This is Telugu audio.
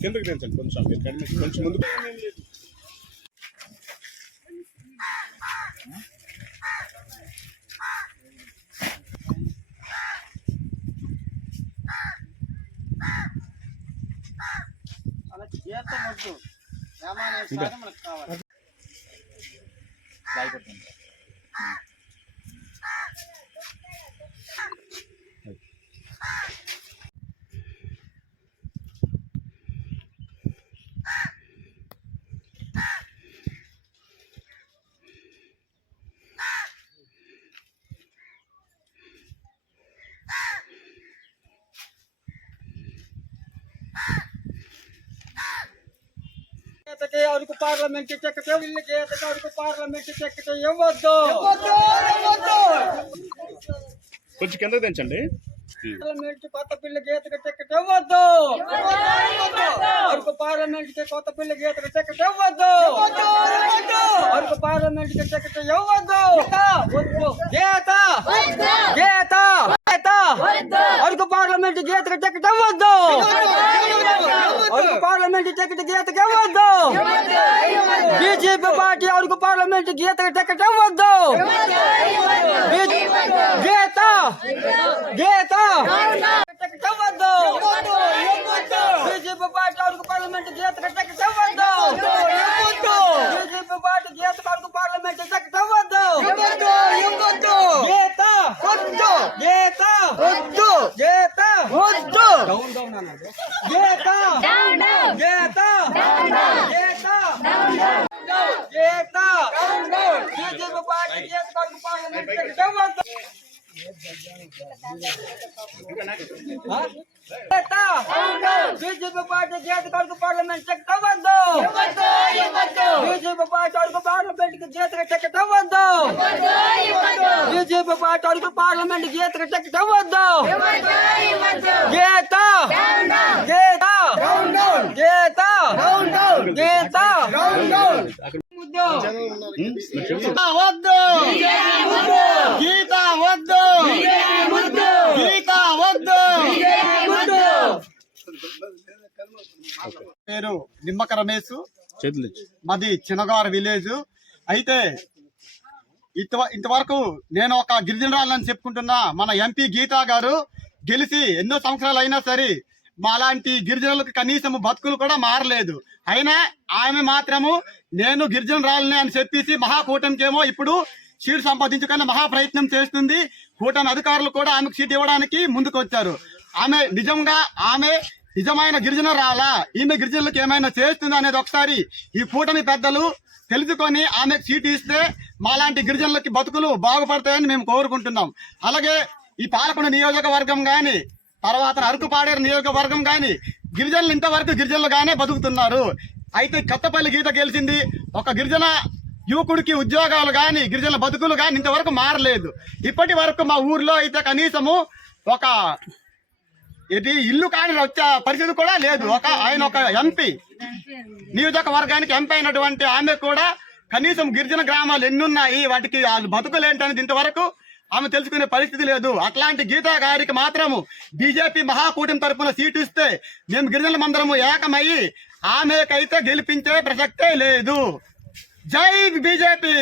కిందకి దించండి కొంచెం ముందు. అరకు పార్లమెంట్ చెక్కటే వీళ్ళకి అరకు పార్లమెంట్ చెక్కటే ఇవ్వద్దు. కొంచెం కిందకి దించండి. పార్లమెంట్ కొత్త పిల్ల గీతకు టికెట్ ఇవ్వద్దు. అరకు పార్లమెంట్ కి కొత్త పిల్ల గీతకు టికెట్ ఇవ్వద్దు. అరకు పార్లమెంట్ కి టికెట్ ఇవ్వద్దు. గీత గీత గీత అరకు పార్లమెంట్ గీతకు టికెట్ ఇవ్వద్దు. అరకు పార్లమెంట్ టికెట్ గీతకు ఇవ్వద్దు. బీజేపీ పార్టీ అరకు పార్లమెంట్ గీతకు టికెట్ ఇవ్వద్దు. గీత గీత టికెట్ ఇవ్వద్దు. బీజేపీ పార్టీ అరకు పార్లమెంట్ గీతకు టికెట్ ఇవ్వద్దు. బీజేపీ పార్టీ గీతకు అరకు పార్లమెంట్ టికెట్ ఇవ్వద్దు. గీత గీత గీత గీత గీత గీత గీత బీజేపీ పార్టీ గీతకు అరకు పార్లమెంట్ టికెట్ ఇవ్వద్దు. బీజేపీ పార్టీ గీతకు అరకు పార్లమెంట్ టికెట్ ఇవ్వద్దు. బీజేపీ పార్టీ అరకు పార్లమెంట్ గీతకు టికెట్ ఇవ్వద్దు. బీజేపీ పార్టీ అరకు పార్లమెంట్ గీతకు టికెట్ ఇవ్వద్దు. గీత గీత గీత గీత వద్దు. గీత వద్దు. గీత వద్దు. పేరు నిమ్మక రమేష్, మాది చిన్నగారు విలేజ్. అయితే ఇంతవరకు నేను ఒక గిరిజనరాలని చెప్పుకుంటున్నా. మన ఎంపీ గీతా గారు గెలిచి ఎన్నో సంవత్సరాలు అయినా సరే మాలాంటి గిరిజనులకు కనీసం బతుకులు కూడా మారలేదు. అయినా ఆమె మాత్రము నేను గిరిజనరాలని అని చెప్పేసి మహాకూటమికేమో ఇప్పుడు సీటు సంపాదించుకునే మహా ప్రయత్నం చేస్తుంది. కూటమి అధికారులు కూడా ఆమెకు సీట్ ఇవ్వడానికి ముందుకు వచ్చారు. ఆమె నిజమైన గిరిజనరాలా, ఈమె గిరిజనులకు ఏమైనా చేస్తుందా అనేది ఒకసారి ఈ కూటమి పెద్దలు తెలుసుకొని ఆమెకు సీటు ఇస్తే మాలాంటి గిరిజనులకి బతుకులు బాగుపడతాయని మేము కోరుకుంటున్నాం. అలాగే ఈ పాలకొండ నియోజకవర్గం గాని తర్వాత అరకుపాడేరు నియోజకవర్గం గాని గిరిజనులు ఇంతవరకు గిరిజనులుగానే బతుకుతున్నారు. అయితే కొత్తపల్లి గీత గెలిచింది. ఒక గిరిజన యువకుడికి ఉద్యోగాలు గాని గిరిజనుల బతుకులు గాని ఇంతవరకు మారలేదు. ఇప్పటి వరకు మా ఊర్లో అయితే కనీసము ఒక ఇల్లు కాని వచ్చే పరిస్థితి కూడా లేదు. ఆయన ఒక ఎంపీ, నియోజకవర్గానికి ఎంపీ అయినటువంటి ఆమె కూడా కనీసం గిరిజన గ్రామాలు ఎన్నున్నాయి, వాటికి బతుకులు ఏంటనేది ఇంతవరకు ఆమె తెలుసుకునే పరిస్థితి లేదు. అట్లాంటి గీతా గారికి మాత్రము బీజేపీ మహాకూటమి తరఫున సీటు ఇస్తే మేము గిరిజనులమందరము ఏకమయ్యి ఆమెకైతే గెలిపించే ప్రసక్తే లేదు. జై బీజేపీ.